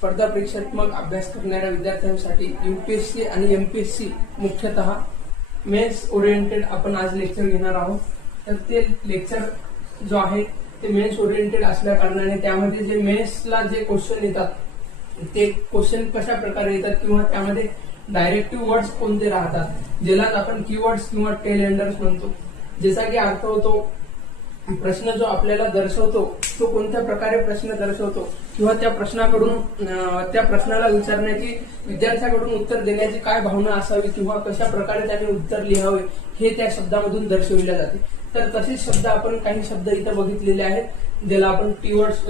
स्पर्धा परीक्षात्मक अभ्यास करणाऱ्या विद्यार्थ्यांसाठी यूपीएससी आणि एमपीएससी मुख्यतः मेन्स ओरिएंटेड आपण आज लेक्चर घेणार आहोत. तर ते लेक्चर जो आहे ते मेन्स ओरिएंटेड असल्या कारणाने त्यामध्ये जे मेन्सला जे क्वेश्चन येतात ते क्वेश्चन कशा प्रकारे येतात किंवा त्यामध्ये डायरेक्टिव्ह वर्ड्स कोणते राहतात, ज्याला आपण कीवर्ड्स किंवा टेल एंडर्स म्हणतो. ज्याचा की अर्थ होतो प्रश्न जो आपल्याला दर्शवतो तो कोणत्या प्रकारे प्रश्न दर्शवतो किंवा त्या प्रश्नाला विचारण्याची विद्यार्थ्याकडून उत्तर देण्याची काय भावना असावी किंवा कशा प्रकारे त्याने उत्तर लिहावे हे त्या शब्दामधून दर्शविले जाते. तर तसेच शब्द आपण काही शब्द इथे बघितलेले आहेत ज्याला आपण कीवर्ड्स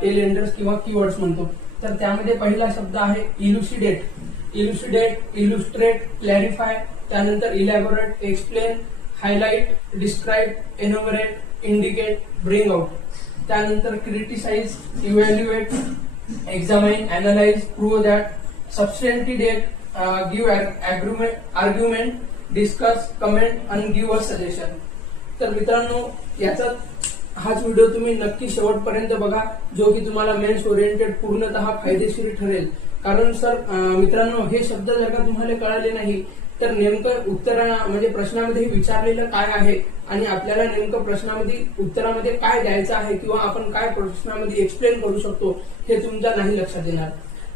टेल एंडर्स किंवा कीवर्ड्स म्हणतो. तर त्यामध्ये पहिला शब्द आहे इल्युसिडेट. इल्युस्ट्रेट, क्लॅरिफाय, त्यानंतर elaborate, explain, highlight, describe, enumerate, indicate, bring out. त्यानंतर criticise, evaluate, examine, analyse, prove that, substantiate, give argument, discuss, comment आणि गिव्ह अ सजेशन. तर मित्रांनो याचा हाच व्हिडिओ तुम्ही नक्की शेवटपर्यंत बघा जो की तुम्हाला मेन्स ओरिएंटेड पूर्णतः फायदेशीर ठरेल. कारण मित्रांनो हे शब्द जर का तुम्हाला कळाले नाही तर नेमकं म्हणजे प्रश्नामध्ये विचारलेलं काय आहे आणि आपल्याला नेमकं उत्तरामध्ये काय द्यायचं आहे किंवा आपण काय प्रश्नामध्ये एक्सप्लेन करू शकतो हे तुमच्या नाही लक्षात येणार.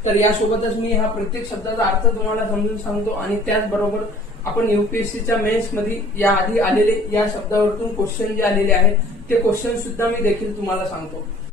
तर यासोबतच मी हा प्रत्येक शब्दाचा अर्थ तुम्हाला समजून सांगतो आणि त्याचबरोबर आपण यूपीएससीच्या मेन्स मध्ये या आधी आलेले या शब्दावरतून क्वेश्चन जे आलेले आहेत ते क्वेश्चन सुद्धा मी देखील तुम्हाला सांगतो.